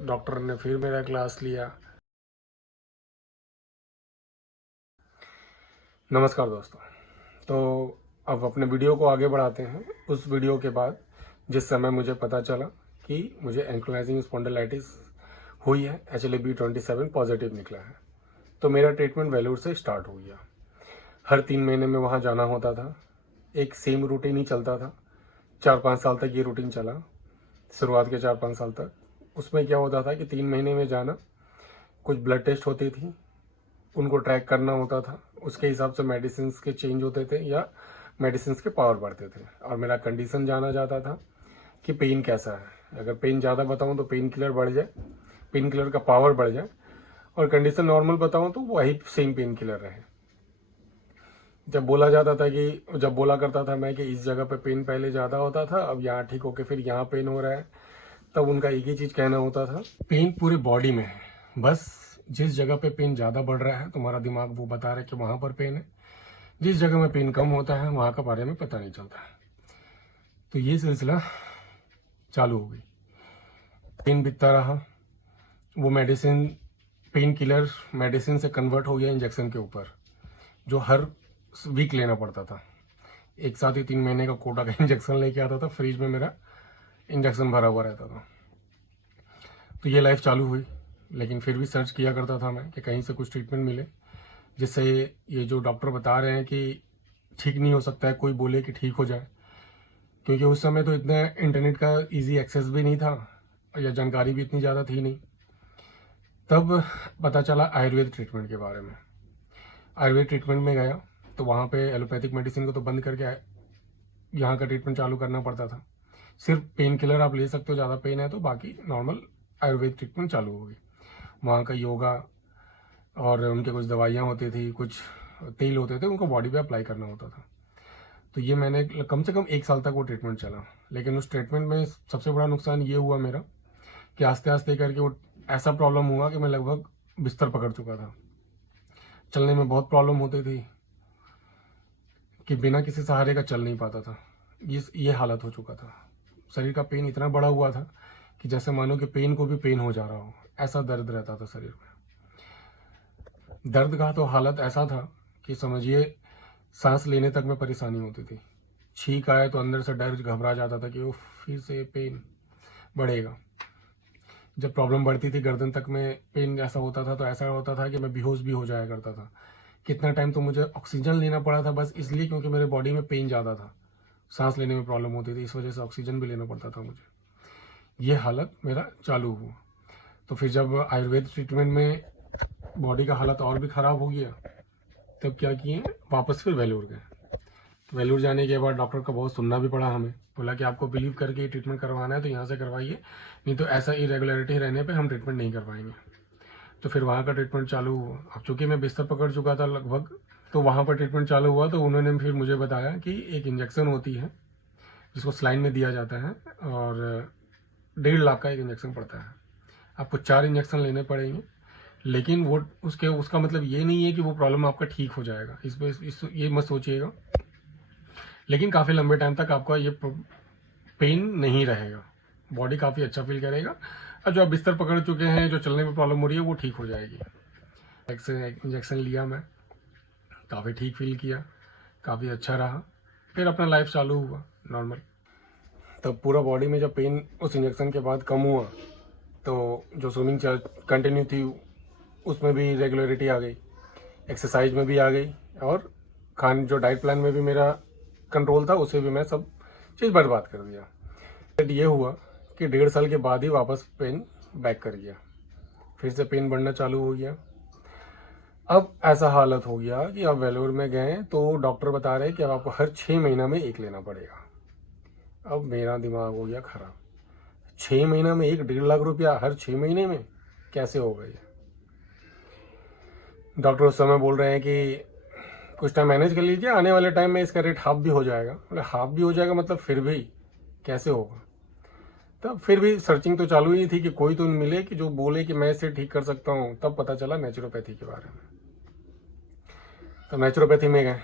Doctor ने फिर मेरा क्लास लिया। नमस्कार दोस्तों। तो अब अपने वीडियो को आगे बढ़ाते हैं। उस वीडियो के बाद जिस समय मुझे पता चला कि मुझे एंक्लोनाइजिंग स्पॉन्डिलाइटिस हुई है, HLA-B27 पॉजिटिव निकला है, तो मेरा ट्रीटमेंट वेलूर से स्टार्ट हो गया। हर 3 महीने में वहाँ जाना होता था। एक सेम रूटीन ही चलता था। 4-5 साल तक ये रूटीन चला। शुरुआत के 4-5 साल तक उसमें क्या होता था कि 3 महीने में जाना, कुछ ब्लड टेस्ट होती थी, उनको ट्रैक करना होता था, उसके हिसाब से मेडिसिन के चेंज होते थे या मेडिसिन के पावर बढ़ते थे, और मेरा कंडीशन जाना जाता था कि पेन कैसा है। अगर पेन ज़्यादा बताऊँ तो पेन किलर बढ़ जाए, पेन किलर का पावर बढ़ जाए, और कंडीशन नॉर्मल बताऊँ तो वही सेम पेन किलर रहे। जब बोला जाता था कि जब बोला करता था मैं कि इस जगह पे पेन पहले ज़्यादा होता था, अब यहाँ ठीक होके फिर यहाँ पेन हो रहा है, तब उनका एक ही चीज़ कहना होता था, पेन पूरे बॉडी में है, बस जिस जगह पे पेन ज़्यादा बढ़ रहा है तुम्हारा दिमाग वो बता रहा है कि वहाँ पर पेन है, जिस जगह में पेन कम होता है वहाँ का बारे में पता नहीं चलता है। तो ये सिलसिला चालू हो गई। पेन बिकता रहा, वो मेडिसिन, पेन किलर मेडिसिन से कन्वर्ट हो गया इंजेक्शन के ऊपर, जो हर वीक लेना पड़ता था। एक साथ ही 3 महीने का कोटा का इंजेक्शन लेके आता था, फ्रिज में मेरा इंजेक्शन भरा हुआ रहता था। तो ये लाइफ चालू हुई। लेकिन फिर भी सर्च किया करता था मैं कि कहीं से कुछ ट्रीटमेंट मिले जिससे ये जो डॉक्टर बता रहे हैं कि ठीक नहीं हो सकता है, कोई बोले कि ठीक हो जाए। क्योंकि उस समय तो इतना इंटरनेट का इजी एक्सेस भी नहीं था या जानकारी भी इतनी ज़्यादा थी नहीं। तब पता चला आयुर्वेद ट्रीटमेंट के बारे में। आयुर्वेद ट्रीटमेंट में गया तो वहाँ पे एलोपैथिक मेडिसिन को तो बंद करके यहाँ का ट्रीटमेंट चालू करना पड़ता था। सिर्फ पेन किलर आप ले सकते हो, ज़्यादा पेन है तो, बाकी नॉर्मल आयुर्वेद ट्रीटमेंट चालू हो गई। वहाँ का योगा और उनके कुछ दवाइयाँ होती थी, कुछ तेल होते थे, उनको बॉडी पे अप्लाई करना होता था। तो ये मैंने कम से कम 1 साल तक वो ट्रीटमेंट चला। लेकिन उस ट्रीटमेंट में सबसे बड़ा नुकसान ये हुआ मेरा कि आस्ते आस्ते करके वो ऐसा प्रॉब्लम हुआ कि मैं लगभग बिस्तर पकड़ चुका था। चलने में बहुत प्रॉब्लम होती थी कि बिना किसी सहारे का चल नहीं पाता था। ये हालत हो चुका था। शरीर का पेन इतना बड़ा हुआ था कि जैसे मानो कि पेन को भी पेन हो जा रहा हो, ऐसा दर्द रहता था शरीर में। दर्द का तो हालत ऐसा था कि समझिए सांस लेने तक में परेशानी होती थी। छींक आए तो अंदर से डर घबरा जाता था कि वो फिर से पेन बढ़ेगा। जब प्रॉब्लम बढ़ती थी गर्दन तक में पेन ऐसा होता था, तो ऐसा होता था कि मैं बेहोश भी हो जाया करता था। कितना टाइम तो मुझे ऑक्सीजन लेना पड़ा था, बस इसलिए क्योंकि मेरे बॉडी में पेन ज़्यादा था, सांस लेने में प्रॉब्लम होती थी, इस वजह से ऑक्सीजन भी लेना पड़ता था मुझे। ये हालत मेरा चालू हुआ। तो फिर जब आयुर्वेद ट्रीटमेंट में बॉडी का हालत और भी ख़राब हो गया, तब क्या किए, वापस फिर वेलूर गए। तो वेलूर जाने के बाद डॉक्टर का बहुत सुनना भी पड़ा हमें। बोला कि आपको बिलीव करके ट्रीटमेंट करवाना है तो यहाँ से करवाइए, नहीं तो ऐसा इरेगुलरिटी रहने पे हम ट्रीटमेंट नहीं करवाएंगे। तो फिर वहाँ का ट्रीटमेंट चालू हुआ। अब चूँकि मैं बिस्तर पकड़ चुका था लगभग, तो वहाँ पर ट्रीटमेंट चालू हुआ। तो उन्होंने फिर मुझे बताया कि एक इंजेक्शन होती है जिसको सलाइन में दिया जाता है, और 1.5 लाख का एक इंजेक्शन पड़ता है। आपको 4 इंजेक्शन लेने पड़ेंगे। लेकिन वो उसका मतलब ये नहीं है कि वो प्रॉब्लम आपका ठीक हो जाएगा, ये मत सोचिएगा। लेकिन काफ़ी लंबे टाइम तक आपका ये पेन नहीं रहेगा, बॉडी काफ़ी अच्छा फील करेगा, और जो आप बिस्तर पकड़ चुके हैं, जो चलने में प्रॉब्लम हो रही है, वो ठीक हो जाएगी। इंजेक्शन लिया मैं, काफ़ी ठीक फील किया, काफ़ी अच्छा रहा। फिर अपना लाइफ चालू हुआ नॉर्मल। तब पूरा बॉडी में जब पेन उस इंजेक्शन के बाद कम हुआ, तो जो स्विमिंग कंटिन्यू थी उसमें भी रेगुलरिटी आ गई, एक्सरसाइज में भी आ गई, और जो डाइट प्लान में भी मेरा कंट्रोल था उसे भी मैं सब चीज़ बर्बाद कर दिया। ये हुआ कि 1.5 साल के बाद ही वापस पेन बैक कर गया, फिर से पेन बढ़ना चालू हो गया। अब ऐसा हालत हो गया कि अब वेलोर में गए तो डॉक्टर बता रहे कि अब आपको हर 6 महीना में एक लेना पड़ेगा। अब मेरा दिमाग हो गया खराब। 6 महीना में 1.5 लाख रुपया हर 6 महीने में कैसे हो गई। डॉक्टर उस समय बोल रहे हैं कि कुछ टाइम मैनेज कर लीजिए, आने वाले टाइम में इसका रेट हाफ भी हो जाएगा। मतलब हाफ भी हो जाएगा मतलब फिर भी कैसे होगा। तब फिर भी सर्चिंग तो चालू ही थी कि कोई तो मिले कि जो बोले कि मैं इसे ठीक कर सकता हूँ। तब पता चला नेचुरोपैथी के बारे में। तो नेचुरोपैथी में गए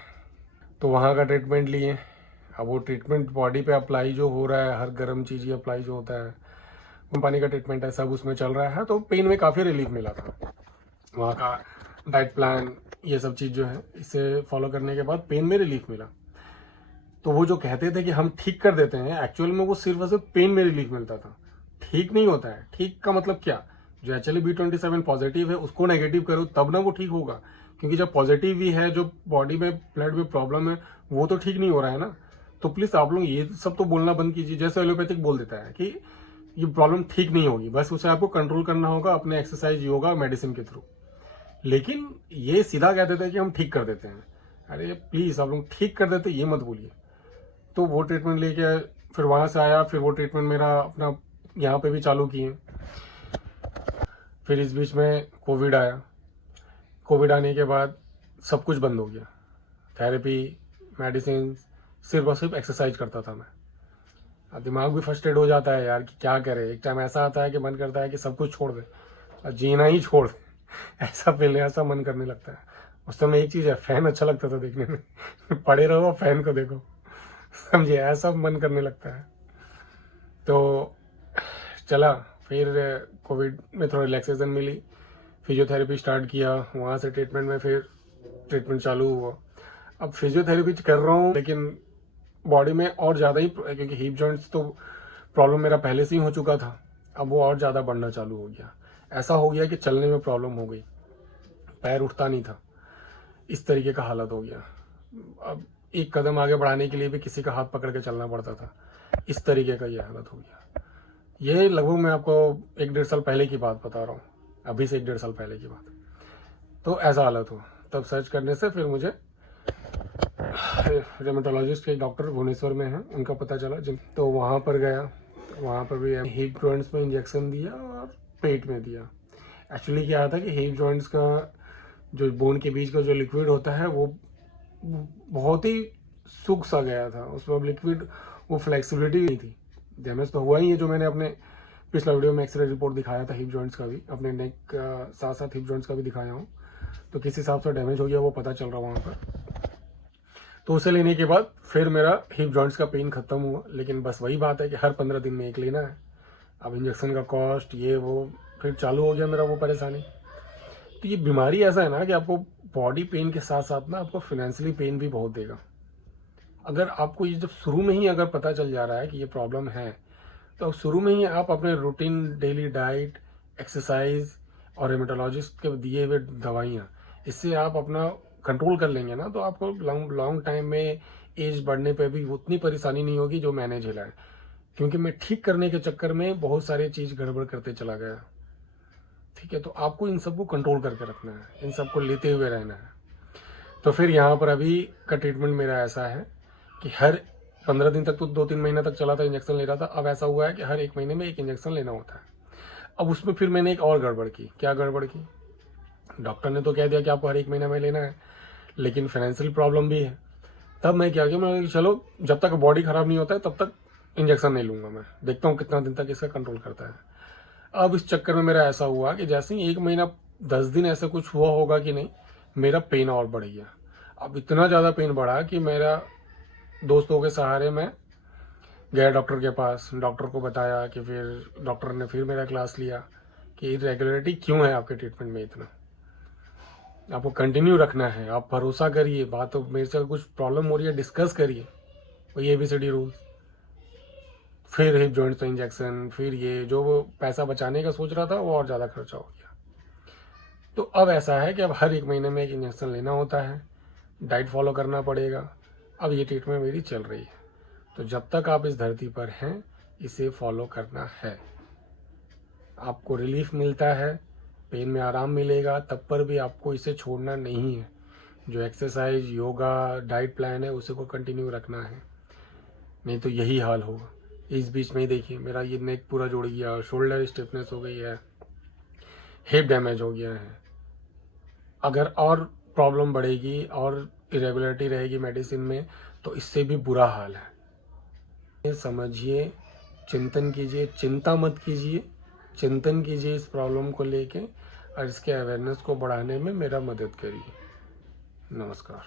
तो वहाँ का ट्रीटमेंट लिए। अब वो ट्रीटमेंट बॉडी पे अप्लाई जो हो रहा है, हर गर्म चीज़ अप्लाई जो होता है, कंपनी का ट्रीटमेंट है, सब उसमें चल रहा है, तो पेन में काफ़ी रिलीफ मिला था। वहाँ का डाइट प्लान ये सब चीज़ जो है इसे फॉलो करने के बाद पेन में रिलीफ मिला। तो वो जो कहते थे कि हम ठीक कर देते हैं, एक्चुअल में वो सिर्फ और सिर्फ पेन में रिलीफ मिलता था, ठीक नहीं होता है। ठीक का मतलब क्या, जो एक्चुअली B27 पॉजिटिव है उसको नेगेटिव करो तब ना वो ठीक होगा, क्योंकि जब पॉजिटिव भी है, जो बॉडी में ब्लड में प्रॉब्लम है वो तो ठीक नहीं हो रहा है ना। तो प्लीज़ आप लोग ये सब तो बोलना बंद कीजिए, जैसे एलोपैथिक बोल देता है कि ये प्रॉब्लम ठीक नहीं होगी, बस उसे आपको कंट्रोल करना होगा अपने एक्सरसाइज, योगा, मेडिसिन के थ्रू। लेकिन ये सीधा कह देते हैं कि हम ठीक कर देते हैं। अरे प्लीज़ आप लोग ठीक कर देते ये मत बोलिए। तो वो ट्रीटमेंट लेके फिर वहाँ से आया, फिर वो ट्रीटमेंट मेरा अपना यहाँ पे भी चालू किए। फिर इस बीच में कोविड आया। कोविड आने के बाद सब कुछ बंद हो गया, थेरेपी, मेडिसिन, सिर्फ और सिर्फ एक्सरसाइज करता था मैं। अब दिमाग भी फ्रस्ट्रेट हो जाता है यार कि क्या करे। एक टाइम ऐसा आता है कि मन करता है कि सब कुछ छोड़ दे और जीना ही छोड़ दे ऐसा पहले ऐसा मन करने लगता है। उस समय एक चीज़ है, फैन अच्छा लगता था देखने में पड़े रहो फैन को देखो, समझिए ऐसा मन करने लगता है। तो चला, फिर कोविड में थोड़ा रिलैक्सेशन मिली, फिजियोथेरेपी स्टार्ट किया, वहाँ से ट्रीटमेंट में फिर ट्रीटमेंट चालू हुआ। अब फिजियोथेरेपी कर रहा हूँ लेकिन बॉडी में और ज़्यादा ही, क्योंकि हिप जॉइंट्स तो प्रॉब्लम मेरा पहले से ही हो चुका था, अब वो और ज़्यादा बढ़ना चालू हो गया। ऐसा हो गया कि चलने में प्रॉब्लम हो गई, पैर उठता नहीं था, इस तरीके का हालत हो गया। अब एक कदम आगे बढ़ाने के लिए भी किसी का हाथ पकड़ के चलना पड़ता था, इस तरीके का ये हालत हो गया। ये लगभग मैं आपको 1-1.5 साल पहले की बात बता रहा हूँ, अभी से 1-1.5 साल पहले की बात। तो ऐसा हालत हुआ, तब सर्च करने से फिर मुझे रेमेटोलॉजिस्ट के डॉक्टर भुवनेश्वर में हैं, उनका पता चला, तो वहाँ पर गया। वहाँ पर भी हिप जॉइंट्स में इंजेक्शन दिया और पेट में दिया। एक्चुअली क्या था कि हिप जॉइंट्स का जो बोन के बीच का जो लिक्विड होता है वो बहुत ही सूख सा गया था, उसमें अब लिक्विड, वो फ्लेक्सिबिलिटी नहीं थी। डैमेज तो हुआ ही है, जो मैंने अपने पिछला वीडियो में एक्सरे रिपोर्ट दिखाया था हिप जॉइंट्स का भी, अपने नेक का साथ साथ हिप जॉइंट्स का भी दिखाया हूँ, तो किस हिसाब से डैमेज हो गया वो पता चल रहा वहाँ पर। तो उसे लेने के बाद फिर मेरा हिप जॉइंट्स का पेन खत्म हुआ। लेकिन बस वही बात है कि हर 15 दिन में एक लेना है। अब इंजेक्शन का कॉस्ट, ये वो, फिर चालू हो गया मेरा वो परेशानी। तो ये बीमारी ऐसा है ना कि आपको बॉडी पेन के साथ साथ ना आपको फाइनेंशियली पेन भी बहुत देगा। अगर आपको ये जब शुरू में ही अगर पता चल जा रहा है कि ये प्रॉब्लम है, तो शुरू में ही आप अपने रूटीन डेली डाइट, एक्सरसाइज और रेमेटोलॉजिस्ट के दिए हुए दवाइयाँ, इससे आप अपना कंट्रोल कर लेंगे ना, तो आपको लॉन्ग टाइम में एज बढ़ने पे भी उतनी परेशानी नहीं होगी जो मैंने झेला है। क्योंकि मैं ठीक करने के चक्कर में बहुत सारी चीज़ गड़बड़ करते चला गया। ठीक है, तो आपको इन सबको कंट्रोल करके रखना है, इन सबको लेते हुए रहना है। तो फिर यहाँ पर अभी का ट्रीटमेंट मेरा ऐसा है कि हर 15 दिन तक तो 2-3 महीना तक चला था, इंजेक्शन ले रहा था। अब ऐसा हुआ है कि हर 1 महीने में एक इंजेक्शन लेना होता है। अब उसमें फिर मैंने एक और गड़बड़ की। क्या गड़बड़ की? डॉक्टर ने तो कह दिया कि आपको हर 1 महीने में लेना है, लेकिन फाइनेंशियल प्रॉब्लम भी है। तब मैं क्या किया, मैं चलो जब तक बॉडी खराब नहीं होता है तब तक इंजेक्शन नहीं लूँगा, मैं देखता हूँ कितना दिन तक इसका कंट्रोल करता है। अब इस चक्कर में मेरा ऐसा हुआ कि जैसे ही 1 महीना 10 दिन ऐसा कुछ हुआ होगा कि नहीं, मेरा पेन और बढ़ गया। अब इतना ज़्यादा पेन बढ़ा कि मेरा दोस्तों के सहारे मैं गया डॉक्टर के पास। डॉक्टर को बताया कि फिर डॉक्टर ने फिर मेरा क्लास लिया कि इरेगुलरिटी क्यों है आपके ट्रीटमेंट में, इतना आपको कंटिन्यू रखना है, आप भरोसा करिए, बात तो मेरे से कुछ प्रॉब्लम हो रही है डिस्कस करिए, वही ABCD रूल्स। फिर हिप जॉइंट्स का इंजेक्शन, फिर ये जो वो पैसा बचाने का सोच रहा था वो और ज़्यादा खर्चा हो गया। तो अब ऐसा है कि अब हर 1 महीने में एक इंजेक्शन लेना होता है, डाइट फॉलो करना पड़ेगा। अब ये ट्रीटमेंट मेरी चल रही है। तो जब तक आप इस धरती पर हैं इसे फॉलो करना है। आपको रिलीफ मिलता है, पेन में आराम मिलेगा, तब पर भी आपको इसे छोड़ना नहीं है। जो एक्सरसाइज, योगा, डाइट प्लान है उसे को कंटिन्यू रखना है, नहीं तो यही हाल होगा। इस बीच में ही देखिए मेरा ये नेक पूरा जुड़ गया, शोल्डर स्टिफनेस हो गई है, हिप डैमेज हो गया है। अगर और प्रॉब्लम बढ़ेगी और इरेगुलरिटी रहेगी मेडिसिन में तो इससे भी बुरा हाल है। समझिए, चिंतन कीजिए, चिंता मत कीजिए, चिंतन कीजिए इस प्रॉब्लम को लेके और इसके अवेयरनेस को बढ़ाने में मेरा मदद करिए। नमस्कार।